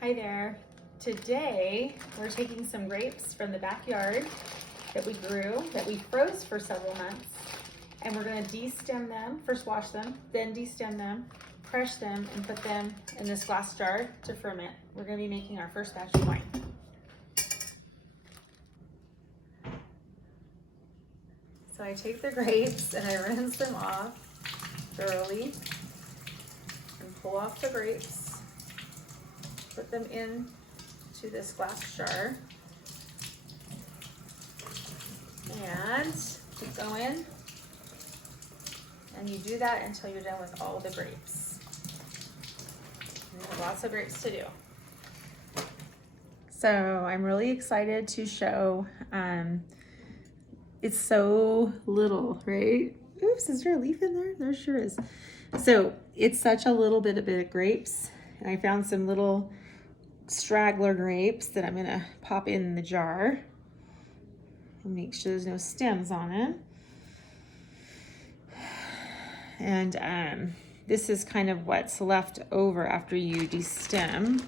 Hi there. Today we're taking some grapes from the backyard that we grew, that we froze for several months, and we're going to de-stem them, first wash them, then de-stem them, crush them, and put them in this glass jar to ferment. We're going to be making our first batch of wine. So I take the grapes and I rinse them off thoroughly and pull off the grapes, put them in to this glass jar, and keep going. And you do that until you're done with all the grapes. And there's lots of grapes to do. So I'm really excited to show, it's so little, right? Oops, is there a leaf in there? There sure is. So it's such a little bit of grapes. And I found some little straggler grapes that I'm gonna pop in the jar and make sure there's no stems on it. And this is kind of what's left over after you de-stem,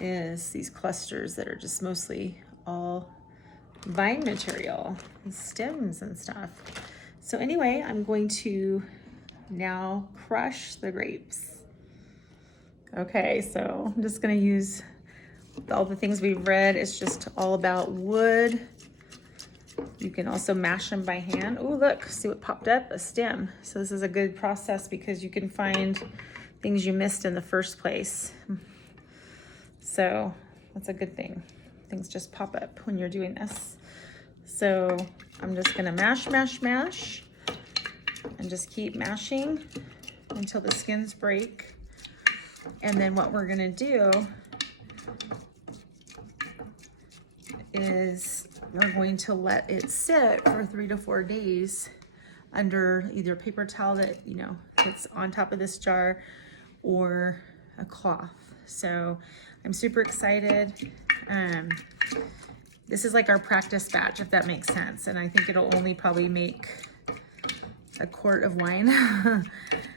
is these clusters that are just mostly all vine material and stems and stuff. So anyway, I'm going to now crush the grapes. Okay, so I'm just gonna use all the things we've read. It's just all about wood. You can also mash them by hand. Oh, look, see what popped up? A stem. So this is a good process because you can find things you missed in the first place. So that's a good thing. Things just pop up when you're doing this. So I'm just gonna mash, and just keep mashing until the skins break. And then what we're gonna do is we're going to let it sit for 3 to 4 days under either a paper towel that, that's on top of this jar, or a cloth. So I'm super excited. This is like our practice batch, if that makes sense. And I think it'll only probably make a quart of wine.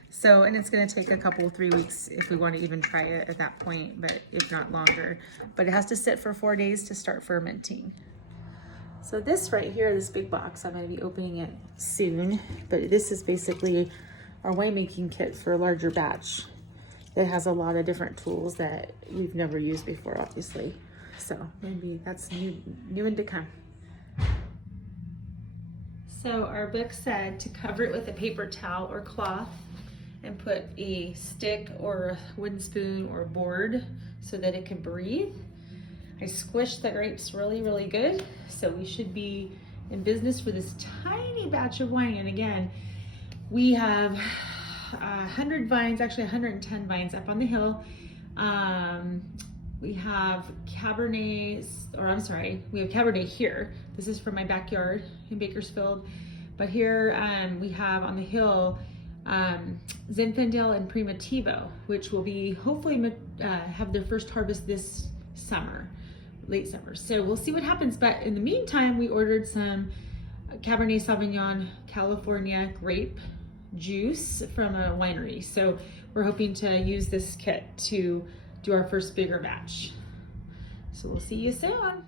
So, and it's gonna take a couple, 3 weeks if we want to even try it at that point, but if not longer. But it has to sit for 4 days to start fermenting. So this right here, this big box, I'm gonna be opening it soon, but this is basically our winemaking kit for a larger batch. It has a lot of different tools that we've never used before, obviously. So maybe that's new and to come. So our book said to cover it with a paper towel or cloth and put a stick or a wooden spoon or a board so that it can breathe. I squished the grapes really, really good. So we should be in business for this tiny batch of wine. And again, we have 100 vines, actually 110 vines up on the hill. We have Cabernet, we have Cabernet here. This is from my backyard in Bakersfield. But here we have on the hill Zinfandel and Primitivo, which will be hopefully have their first harvest this summer, late summer. So we'll see what happens. But in the meantime, we ordered some Cabernet Sauvignon California grape juice from a winery. So we're hoping to use this kit to do our first bigger batch. So we'll see you soon.